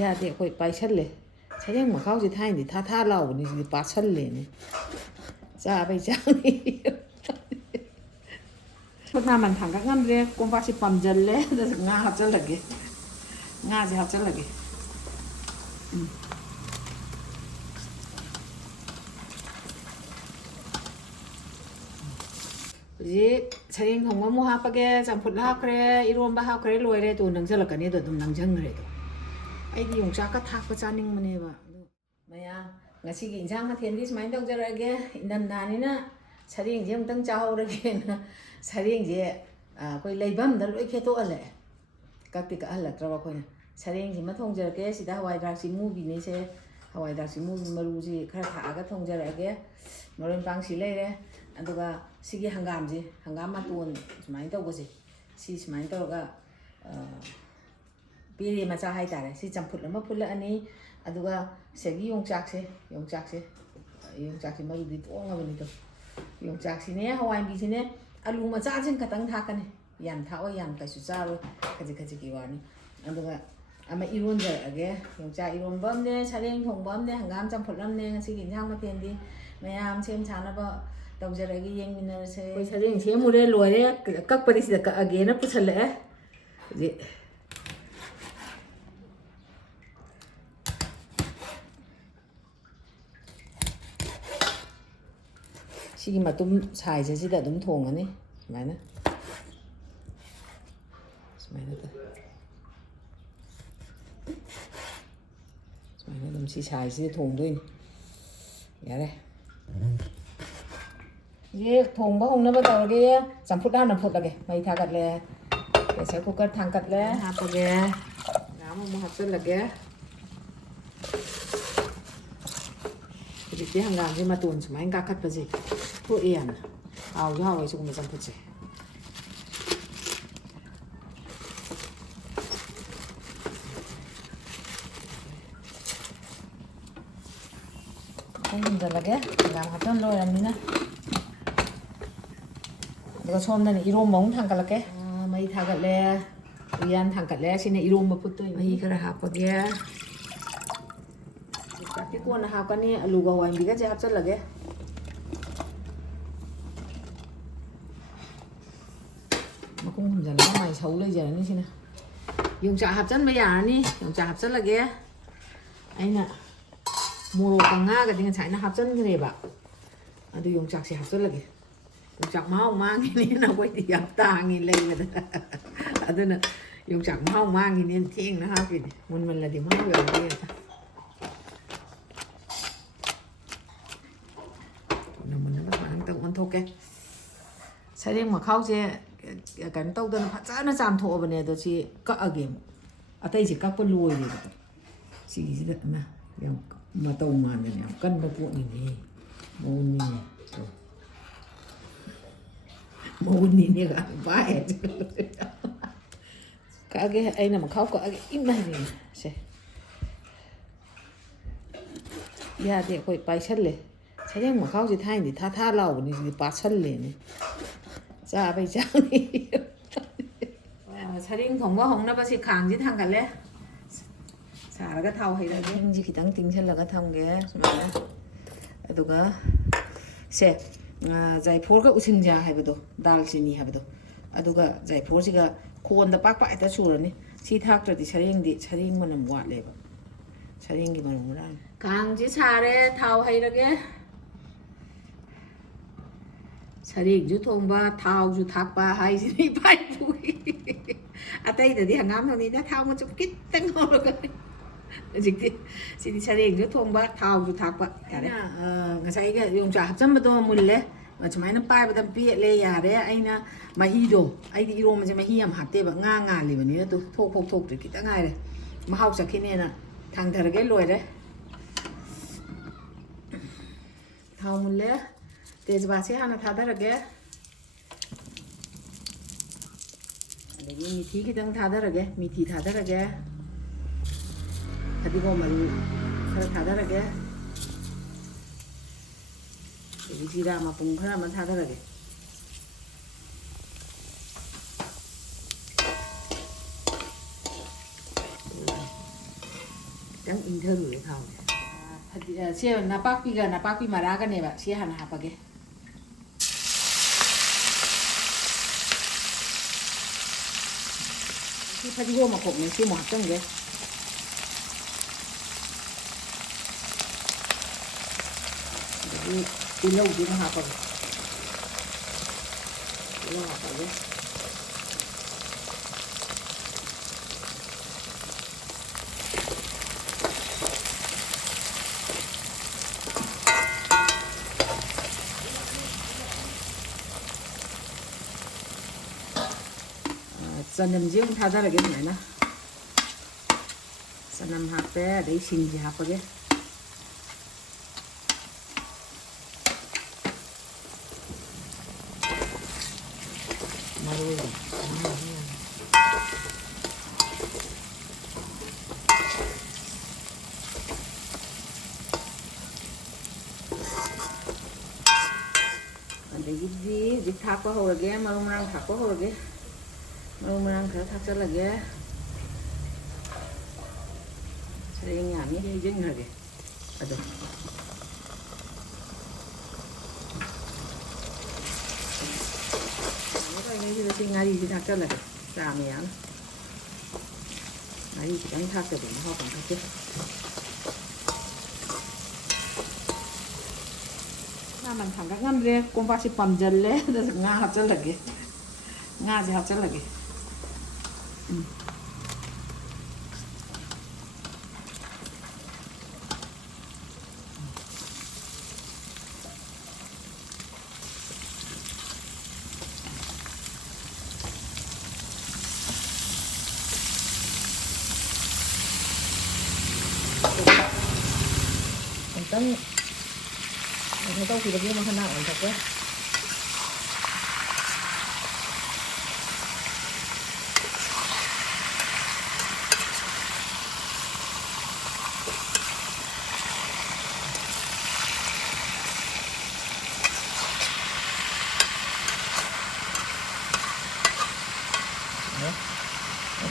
ꯌꯥꯗꯦ ꯑꯩꯈꯣꯏ ꯄꯥꯏꯁꯜꯂꯦ ꯁꯔꯦꯡ ꯃꯈꯥꯎꯁꯦ ꯊꯥꯏꯅꯗꯤ ꯊꯥ ꯂꯥꯎꯕꯅꯤ ꯁꯤꯗꯤ ꯄꯥꯁꯜꯂꯦꯅꯦ ꯆꯥꯕꯩ ꯆꯥꯡꯅꯤ ꯃꯃꯟ ꯊꯥꯡꯒꯠ ꯉꯝꯗ꯭ꯔꯦ ꯀꯣꯝꯄꯥꯛꯁꯤ ꯄꯥꯝꯖꯜꯂꯦ ꯑꯗꯨꯁꯨ ꯉꯥ ꯍꯥꯞꯆꯜꯂꯒꯦ ꯉꯥꯁꯦ ꯍꯥꯞꯆꯜꯂꯒꯦ ꯍꯧꯖꯤꯛ ꯁꯔꯦꯡ ꯊꯣꯡꯕ ꯑꯃꯨꯛ ꯍꯥꯞꯄꯒꯦ ꯆꯝꯐꯨꯠ ꯍꯥꯞꯈ꯭ꯔꯦ ꯏꯔꯣꯟꯕ ꯍꯥꯞꯈ꯭ꯔꯦ ꯂꯣꯏꯔꯦ ꯑꯗꯨ ꯅꯪꯁꯤꯜꯂꯛꯀꯅꯤ ꯑꯗꯣ ꯑꯗꯨꯝ ꯅꯪꯁꯤꯟꯈ꯭ꯔꯦꯗꯣ ꯑꯩꯗꯤ ꯌꯣꯡꯆꯥꯛꯀ ꯊꯥꯛꯄ ꯆꯥꯅꯤꯡꯕꯅꯦꯕ ꯑꯗꯨ ꯃꯌꯥꯝ ꯉꯁꯤꯒꯤ ꯏꯟꯁꯥꯡ ꯃꯊꯦꯜꯗꯤ ꯁꯨꯃꯥꯏꯅ ꯇꯧꯖꯔꯛꯑꯒꯦ ꯏꯪꯊꯝꯊꯥꯅꯤꯅ ꯁꯔꯦꯡꯁꯦ ꯑꯃꯨꯛꯇꯪ ꯆꯥꯍꯧꯔꯒꯦꯅ ꯁꯔꯦꯡꯁꯦ ꯑꯩꯈꯣꯏ ꯂꯩꯐꯝꯗ ꯂꯣꯏ ꯈꯦꯠꯇꯣꯛꯍꯜꯂꯛꯑꯦ ꯀꯛꯇꯤ ꯀꯛꯍꯜꯂꯛꯇ꯭ꯔꯕ ꯑꯩꯈꯣꯏꯅ ꯁꯔꯦꯡꯁꯤꯃ ꯊꯣꯡꯖꯔꯛꯀꯦ ꯁꯤꯗ ꯍꯋꯥꯏꯗ꯭ꯔꯥꯛꯁꯤ ꯃꯨꯕꯤꯅꯤꯁꯦ ꯍꯋꯥꯏꯗ꯭ꯔꯥꯛꯁꯤ ꯃꯨꯕꯤ ꯃꯔꯨꯁꯤ ꯈꯔ ꯊꯥꯛꯑꯒ ꯊꯣꯡꯖꯔꯛꯑꯒꯦ ꯃꯔꯣꯏ ꯃꯄꯥꯡꯁꯤ ꯂꯩꯔꯦ ꯑꯗꯨꯒ ꯁꯤꯒꯤ ꯍꯪꯒꯥꯝꯁꯦ ꯍꯪꯒꯥꯝ ꯃꯇꯣꯟ ꯁꯨꯃꯥꯏꯅ ꯇꯧꯕꯁꯦ ꯁꯤ ꯁꯨꯃꯥꯏꯅ ꯇꯧꯔꯒ ꯄꯦꯔꯦ ꯃꯆꯥ ꯍꯥꯏꯇꯥꯔꯦ ꯁꯤ ꯆꯝꯐꯨꯠ ꯑꯃ ꯐꯨꯠꯂꯛꯑꯅꯤ ꯑꯗꯨꯒ ꯁꯤꯒꯤ ꯌꯣꯡꯆꯥꯛꯁꯦ ꯃꯔꯨꯗꯤ ꯇꯣꯡꯉꯕꯅꯤꯗꯣ ꯌꯣꯡꯆꯥꯛꯁꯤꯅꯦ ꯍꯋꯥꯏꯕꯤꯁꯤꯅꯦ ꯑꯂꯨ ꯃꯆꯥꯁꯤꯡ ꯈꯛꯇꯪ ꯊꯥꯛꯀꯅꯤ ꯌꯥꯝ ꯊꯥꯛꯑꯣꯏ ꯌꯥꯝ ꯀꯩꯁꯨ ꯆꯥꯔꯣꯏ ꯈꯖꯤꯛ ꯈꯖꯤꯛꯀꯤ ꯋꯥꯅꯤ ꯑꯗꯨꯒ ꯑꯃ ꯏꯔꯣꯟꯖꯔꯛꯑꯒꯦ ꯌꯣꯡꯆꯥꯛ ꯏꯔꯣꯟꯕ ꯑꯃꯅꯦ ꯁꯔꯦꯡ ꯊꯣꯡꯕ ꯑꯃꯅꯦ ꯍꯪꯒꯥꯝ ꯆꯝꯐꯨꯠ ꯑꯃꯅꯦ ꯉꯁꯤꯒꯤ ꯏꯟꯁꯥꯡ ꯃꯊꯦꯜꯗꯤ ꯃꯌꯥꯝ ꯁꯦꯝ ꯁꯥꯅꯕ ꯇꯧꯖꯔꯛꯑꯒꯦ ꯌꯦꯡꯃꯤꯟꯅꯔꯁꯦ ꯑꯩꯈꯣই ꯁꯔꯦꯡ ꯁꯦꯝꯃꯨꯔꯦ ꯂꯣꯏꯔꯦ ꯀꯛꯄꯗꯤ ꯁꯤꯗ ꯀꯛꯑꯒꯦꯅ ꯄꯨꯁꯜꯂꯛꯑꯦ ꯍꯧꯖꯤꯛ ꯁꯤꯒꯤ ꯃꯇꯨꯝ ꯁꯥꯏꯖꯁꯤꯗ ꯑꯗꯨꯝ ꯊꯣꯡꯉꯅꯤ ꯁꯨꯃꯥꯏꯅ ꯑꯗꯨꯝ ꯁꯤ ꯁꯥꯏꯖꯁꯤꯗ ꯊꯣꯡꯗꯣꯏꯅꯤ ꯌꯥꯔꯦ ꯍꯧꯖꯤꯛ ꯊꯣꯡꯕ ꯍꯧꯅꯕ ꯇꯧꯔꯒꯦ ꯆꯝꯐꯨꯠ ꯍꯥꯟꯅ ꯐꯨꯠꯂꯒꯦ ꯃꯩ ꯊꯥꯒꯠꯂꯦ ꯄ꯭ꯔꯦꯁꯔ ꯀꯨꯀꯔ ꯊꯥꯡꯀꯠꯂꯦ ꯍꯥꯞꯄꯒꯦ ꯉꯥ ꯑꯃꯨꯛ ꯍꯥꯞꯆꯤꯜꯂꯒꯦ ꯍꯧꯖꯤꯛꯇꯤ ꯍꯪꯒꯥꯝꯁꯦ ꯃꯇꯣꯟ ꯁꯨꯃꯥꯏꯅ ꯀꯥꯈꯠꯄꯁꯦ ꯊꯣꯛꯑꯦ ꯌꯥꯝꯅ ꯍꯥꯎꯁꯨ ꯍꯥꯎꯋꯦ ꯁꯤꯒꯨꯝꯕ ꯆꯝꯐꯨꯠꯁꯦ ꯍꯨꯝꯖꯤꯜꯂꯒꯦ ꯍꯪꯒꯥꯝ ꯍꯥꯞꯆꯤꯟ ꯂꯣꯏꯔꯕꯅꯤꯅ ꯑꯗꯨꯒ ꯁꯣꯝꯗꯅ ꯏꯔꯣꯝꯕ ꯑꯃꯨꯛ ꯊꯥꯡꯒꯠꯂꯛꯀꯦ ꯃꯩ ꯊꯥꯒꯠꯂꯦ ꯎꯌꯥꯟ ꯊꯥꯡꯒꯠꯂꯦ ꯁꯤꯅ ꯏꯔꯣꯝꯕ ꯐꯨꯠꯇꯣꯏꯅꯤ ꯃꯍꯤ ꯈꯔ ꯍꯥꯞꯄꯒꯦ ꯌꯣꯡꯆꯥꯛꯇꯤ ꯀꯣꯟꯅ ꯍꯥꯞꯀꯅꯤ ꯑꯂꯨꯒ ꯍꯋꯥꯏꯕꯤꯒꯁꯦ ꯍꯥꯞꯆꯤꯜꯂꯒꯦ ꯃꯈꯨꯝ ꯈꯨꯝꯖꯤꯜꯂꯒ ꯃꯥꯏ ꯁꯧ ꯂꯩꯖꯔꯅꯤ ꯁꯤꯅ ꯌꯣꯡꯆꯥꯛ ꯍꯥꯞꯆꯤꯟꯕ ꯌꯥꯔꯅꯤ ꯌꯣꯡꯆꯥꯛ ꯍꯥꯞꯆꯤꯜꯂꯒꯦ ꯑꯩꯅ ꯃꯣꯔꯣꯛꯀ ꯉꯥꯒꯗꯤ ꯉꯁꯥꯏꯅ ꯍꯥꯞꯆꯤꯟꯈ꯭ꯔꯦꯕ ꯑꯗꯨ ꯌꯣꯡꯆꯥꯛꯁꯦ ꯍꯥꯞꯆꯤꯜꯂꯒꯦ ꯌꯣꯡꯆꯥꯛ ꯃꯍꯥꯎ ꯃꯥꯡꯉꯤꯅꯦꯅ ꯑꯩꯈꯣꯏꯗꯤ ꯌꯥꯝ ꯇꯥꯡꯉꯤ ꯂꯩꯕꯗ ꯑꯗꯨꯅ ꯌꯣꯡꯆꯥꯛ ꯃꯍꯥꯎ ꯃꯥꯡꯉꯤꯅꯦꯅ ꯊꯦꯡꯅ ꯍꯥꯞꯄꯤꯅꯦ ꯃꯨꯟꯃꯜꯂꯗꯤ ꯃꯍꯥꯎ ꯌꯥꯎꯗꯦ ꯃꯨꯟꯅꯕ ꯁꯨꯃꯥꯏꯅ ꯑꯝꯇꯪ ꯑꯣꯟꯊꯣꯛꯀꯦ ꯁꯔꯦꯡ ꯃꯈꯥꯎꯁꯦ ꯀꯩꯅꯣ ꯇꯧꯗꯅ ꯐꯖꯅ ꯆꯥꯝꯊꯣꯛꯑꯕꯅꯦ ꯑꯗꯣ ꯁꯤ ꯀꯛꯑꯒꯦ ꯑꯃꯨꯛ ꯑꯇꯩꯁꯦ ꯀꯛꯄ ꯂꯣꯏꯔꯦꯕ ꯁꯤꯒꯤꯁꯤꯗ ꯌꯥꯝ ꯃꯇꯧ ꯃꯥꯟꯗꯅ ꯌꯥꯝ ꯀꯟꯕ ꯄꯣꯠꯅꯤꯅꯦ ꯃꯧꯅꯤꯅꯦ ꯃꯧꯅꯤꯅꯦꯒ ꯄꯥꯏ ꯀꯛꯑꯒꯦ ꯑꯩꯅ ꯃꯈꯥꯎ ꯀꯛꯑꯒꯦ ꯏꯃꯥꯏꯅꯦ ꯁꯦ ꯌꯥꯗꯦ ꯑꯩꯈꯣꯏ ꯄꯥꯏꯁꯜꯂꯦ ꯁꯔꯦꯡ ꯃꯈꯥꯎꯁꯦ ꯊꯥꯏꯅꯗꯤ ꯊꯥ ꯂꯥꯎꯕꯅꯤ ꯁꯤꯗꯤ ꯄꯥꯁꯜꯂꯦꯅꯦ ꯆꯥꯕꯩ ꯆꯥꯡꯅꯤ ꯁꯔꯦꯡ ꯊꯣꯡꯕ ꯍꯧꯅꯕꯁꯤ ꯈꯥꯡꯁꯤ ꯊꯥꯡꯒꯠꯂꯦ ꯁꯥꯔꯒ ꯊꯥꯎ ꯍꯩꯔꯒꯦ ꯍꯤꯡꯁꯤ ꯈꯤꯇꯪ ꯇꯤꯡꯁꯤꯜꯂꯒ ꯊꯝꯒꯦ ꯁꯨꯃꯥꯏꯅ ꯑꯗꯨꯒ ꯁꯦ ꯖꯥꯏꯐꯣꯔꯒ ꯎꯁꯤꯡꯖꯥ ꯍꯥꯏꯕꯗꯣ ꯗꯥꯜ ꯆꯤꯅꯤ ꯍꯥꯏꯕꯗꯣ ꯑꯗꯨꯒ ꯖꯥꯏꯐꯣꯔꯁꯤꯒ ꯈꯣꯟꯗ ꯄꯥꯛ ꯍꯦꯛꯇ ꯁꯨꯔꯅꯤ ꯁꯤ ꯊꯥꯛꯇ꯭ꯔꯗꯤ ꯁꯔꯦꯡ ꯃꯅꯝ ꯋꯥꯠꯂꯦꯕ ꯁꯔꯦꯡꯒꯤ ꯃꯅꯝ ꯃꯔꯥꯡ ꯈꯥꯡꯁꯤ ꯁꯥꯔꯦ ꯊꯥꯎ ꯍꯩꯔꯒꯦ ꯁꯔꯦꯡꯁꯨ ꯊꯣꯡꯕ ꯊꯥꯎꯁꯨ ꯊꯥꯛꯄ ꯍꯥꯏꯁꯤꯅꯤ ꯏꯄꯥ ꯏꯄꯨꯒꯤ ꯑꯇꯩꯗꯗꯤ ꯍꯪꯒꯥꯝ ꯊꯣꯡꯅꯤꯅ ꯊꯥꯎ ꯃꯆꯨꯝ ꯈꯤꯇꯪ ꯉꯧꯔꯒ ꯍꯧꯖꯤꯛꯇꯤ ꯁꯤꯗꯤ ꯁꯔꯦꯡꯁꯨ ꯊꯣꯡꯕ ꯊꯥꯎꯁꯨ ꯊꯥꯛꯄ ꯌꯥꯔꯦ ꯉꯁꯥꯏꯒꯤ ꯌꯣꯡꯆꯥꯛ ꯍꯥꯞꯆꯟꯕꯗꯣ ꯃꯨꯜꯂꯦ ꯁꯨꯃꯥꯏꯅ ꯄꯥꯏꯕꯗ ꯄꯦꯠꯂꯦ ꯌꯥꯔꯦ ꯑꯩꯅ ꯃꯍꯤꯗꯣ ꯑꯩꯗꯤ ꯏꯔꯣꯝꯕꯁꯦ ꯃꯍꯤ ꯌꯥꯝ ꯍꯥꯞꯇꯦꯕ ꯉꯥ ꯉꯥꯜꯂꯤꯕꯅꯤꯅ ꯊꯣꯛꯇ꯭ꯔꯤ ꯈꯤꯇꯪ ꯉꯥꯏꯔꯦ ꯃꯍꯥꯎ ꯆꯠꯈꯤꯅꯦꯅ ꯊꯥꯡꯊꯔꯒꯦ ꯂꯣꯏꯔꯦ ꯊꯥꯎ ꯃꯨꯜꯂꯦ ꯇꯦꯖꯄꯥꯠꯁꯦ ꯍꯥꯟꯅ ꯊꯥꯗꯔꯒꯦ ꯑꯗꯒꯤ ꯃꯤꯊꯤ ꯈꯤꯇꯪ ꯊꯥꯗꯔꯒꯦ ꯃꯤꯊꯤ ꯊꯥꯗꯔꯒꯦ ꯐꯗꯤꯒꯣꯝ ꯃꯔꯨ ꯈꯔ ꯊꯥꯗꯔꯒꯦ ꯑꯗꯒꯤ ꯖꯤꯔꯥ ꯃꯄꯨꯡ ꯈꯔ ꯑꯃ ꯊꯥꯗꯔꯒꯦ Đang in thơ rồi thảo xe napakpi ga napakpi maraga ne ba xe hana hapage si phadigo ma kok ne si mo hatang ge jadi pilau di mana hapage pilau hapage Sanam jiang thada lagi mana? Sanam hape, ada singji hape ge. Maru. Ada gigi thapa ho lagi, maru merang thapa ho lagi. Mau menang ke tak lagi ya. Sering nyami hijau lagi. Aduh. Ini sudah tinggal di tak lagi. Sami ya. Mari kita tak lagi. Mau apa lagi? Nah, man thangkat ngambil kompasi pamjal le, dah ngah hafal lagi. Ngah je hafal lagi. Không tao thì được nhưng mà khăn nào ổn thật đấy.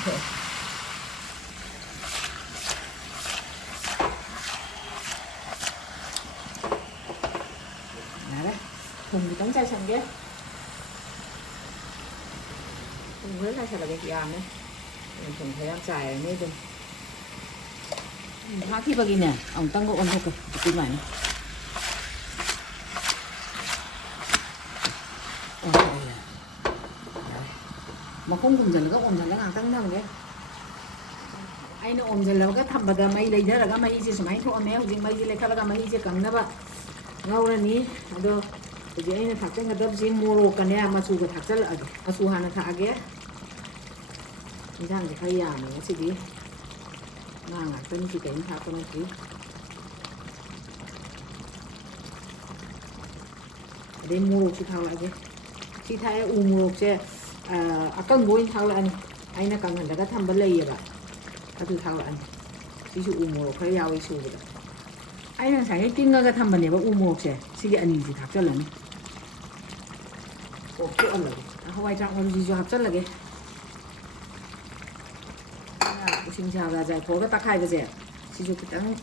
Okay. Thùng thì đóng chai xong ghé thùng với hai là cái yam đấy thùng thấy ăn xài ở đây hai khi bao nè ông tăng độ ăn thôi cái này mà không cùng dần các ôm dần các hàng tăng thằng ghé anh nó ôm dần là cái thầm bật máy lấy đó là cái máy gì máy thôi méo gì máy gì lấy cái máy gì cầm nó bạn ngâu ra ní được jadi ini thaknya ngadap sih morokan ya masuk ke thaknya lagi masuhan thaknya ini kan kayak ya sih di nggak kan kita ini thaknya nanti ada morok sih thak lagi sih thaknya morok sih akan goin thak lagi ini kan nggak ada tambah lagi ya pak itu thak lagi sih morok kayak yawi sih gitu ini saya tinggal ke tambah nih pak morok sih sih ini sih thaknya lagi 오케이 올라게 하와이장 온지 좀 합쳐라게 아 우심샤가 자 거기 딱 하이 그제 지주 그땅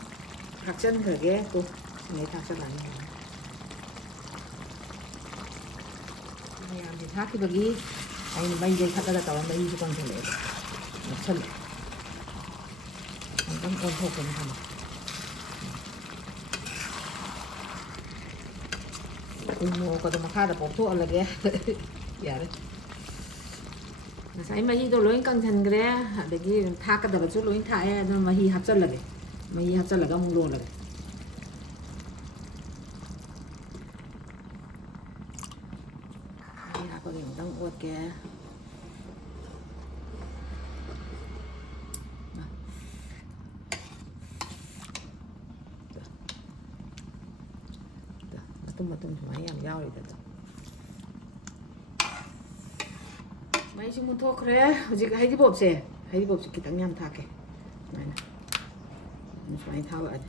각전 그게 또 내 각전 아니야 아니 안돼 다키 버기 아니 뭐 이제 갖다가 나와 뭐 이제 건데 천 한번 건포건 하나 mua có mà khai là bột thuốc là cái dạ đấy sai mà hi đồ lối căng thẳng cái để cái thác cái đầu chút lối thải nó mà hi hấp dẫn là cái mà hi hấp dẫn là cái mông luôn là cái hi hấp có điểm đang uất cái mà tum máy làm rau thì được mấy chúng muốn thuốc đấy gì cái hay đi bột gì cái tăng nhâm thạc cái này nè mình phải thao lại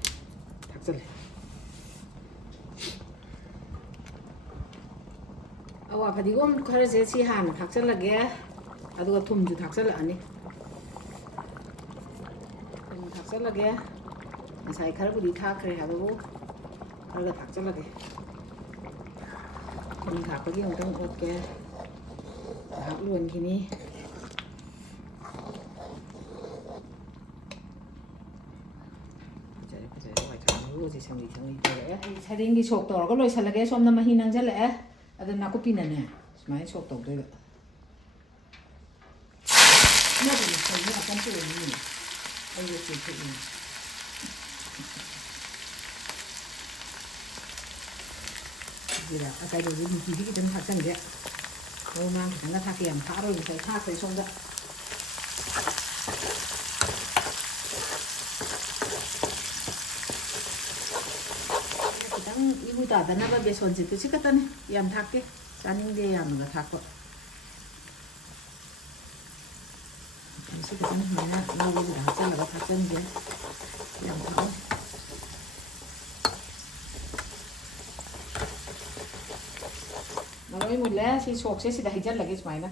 thạc rồi phải đi ôm cái gì xì hàn thạc rồi là cái cái thùng ju thạc rồi là anh ấy thạc rồi là cái Masai kharbudi thakre habu kharaga thakchalage ni thakpagi amtang otke hak luan kini Sarengi sok tawraga loisalage somna mahi nangjala'e ada nakupinane sumai sok tawdoiba nadi sayi akan tuwani ayo tuwani Gila, asal dulu di TV kita makan dia. Oh mang, kita tak kiam, taruh di saya tak saya sonda. Kita ibu tak ada nama beson situ sih kata nih, yam tak ke, saning dia yam nggak tak kok. Sih kata nih mana, ibu dia dah cakap nggak tak dia, yam tak. Nói một lẽ thì sọc sẽ đại chất là cái máy này.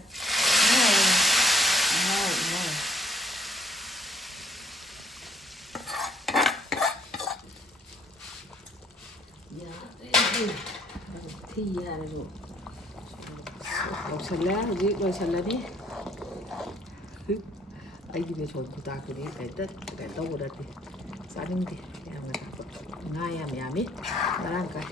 Thì là rồi. Sọc lá gì rồi sọc lá đi. Ai đi về sọc của ta cái này cái tao của đây. Sao đi đi. Em người ta ngay em biết. Đang cái.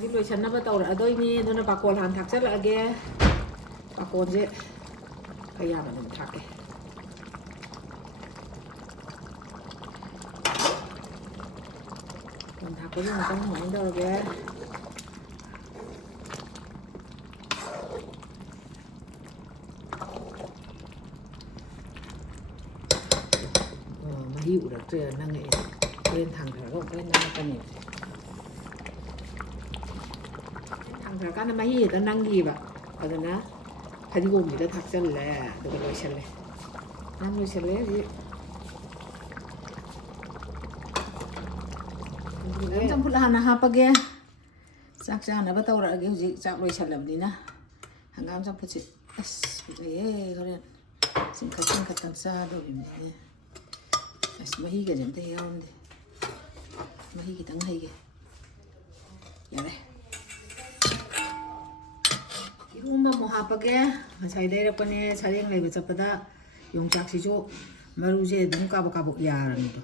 Cái lối chân nó bắt đầu là đôi mi nó bà con hàng thạc rất là ghê bà con dễ cái nhà mà mình thạc cái mình thạc cái gì mà trong món đâu ghê mà hiểu được chưa năng nghệ lên thằng phải không lên năng cái này Karena mahi itu nanggi ba, adana hadi gom kita thakchal le, itu loisal le, nang loisal le ji. Jam pula hana apa ge, sak hana batau ra ge ji sak loisal le bini na, hangam jam puci, ye kalian, singkat tangsa do bini, mahi ge jam teh yaum de, mahi kita ngai ge, ya le. Uma mohapage masai dai rapane sareng lai bachapada yongchak si jo maru je dum ka ba yaran to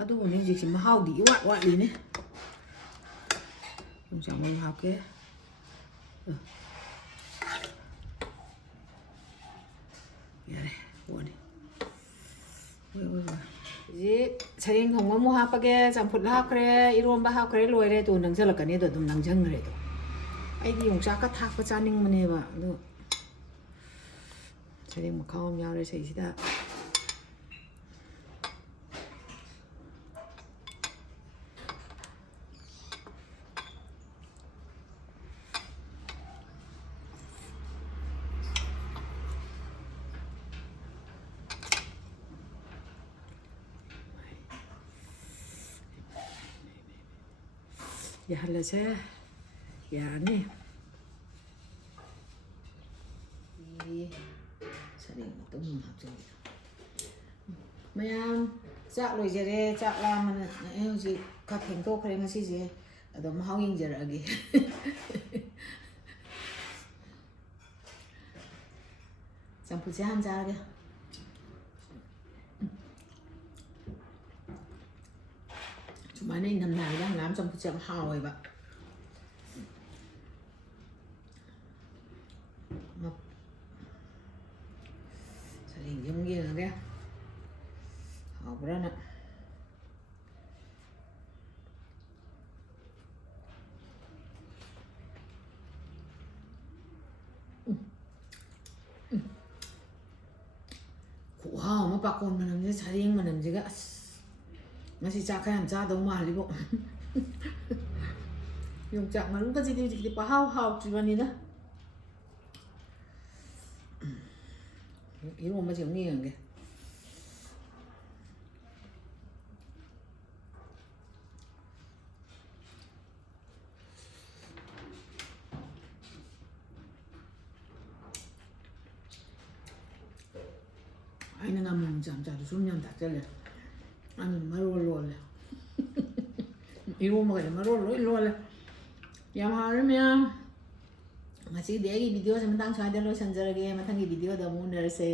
adu ne ji si mahau di wa li ne yongchak mo hapke yare woni ji sareng thongba mohapage champut hakre iromba hakre loire to nangjalakani do dum nangjang re to Ai đi dùng cha cắt thác với cha ninh mà nè bà được sẽ đi một không nhau đây xảy ra giờ là sẽ dạ nè sẽ để một tấm hình học rồi mấy em chắc rồi giờ đây chắc làm mà em gì các thành tô cái mà gì ở đó mà học yên giờ rồi chẳng phụ ham ra kìa chúng mình nên nằm này đang làm trong phụ chẳng hào rồi bạn Saring giống như là đấy học ra nè khổ hao mà bà con mà làm gì saring mà làm gì cả mà chỉ chắc cái làm cha đâu mà đi bộ dùng chặt mà lúc ta chỉ bà hao chỉ vào này đó 이거 엄마 지금 미안 게. ꯑꯩꯅ ꯉꯥꯃꯨ ꯃꯆꯥ ꯃꯆꯥꯗꯨ ꯁꯨꯝ ꯌꯥꯝ ꯊꯥꯛꯆꯜꯂꯦ ꯑꯗꯨ ꯃꯔꯣꯜ ꯂꯣꯜꯂꯦ 이로먹어야 머리를 로래 ꯌꯥꯝ ꯍꯥꯎꯔꯦ ꯃꯌꯥꯝ ꯉꯁꯤꯗꯤ ꯑꯩꯒꯤ ꯚꯤꯗꯤꯑꯣꯁꯦ ꯃꯇꯥꯡ ꯁ꯭ꯋꯥꯏꯗ ꯂꯣꯏꯁꯤꯟꯖꯔꯒꯦ ꯃꯊꯪꯒꯤ ꯚꯤꯗꯤꯑꯣꯗ ꯑꯃꯨꯛ ꯎꯅꯔꯁꯦ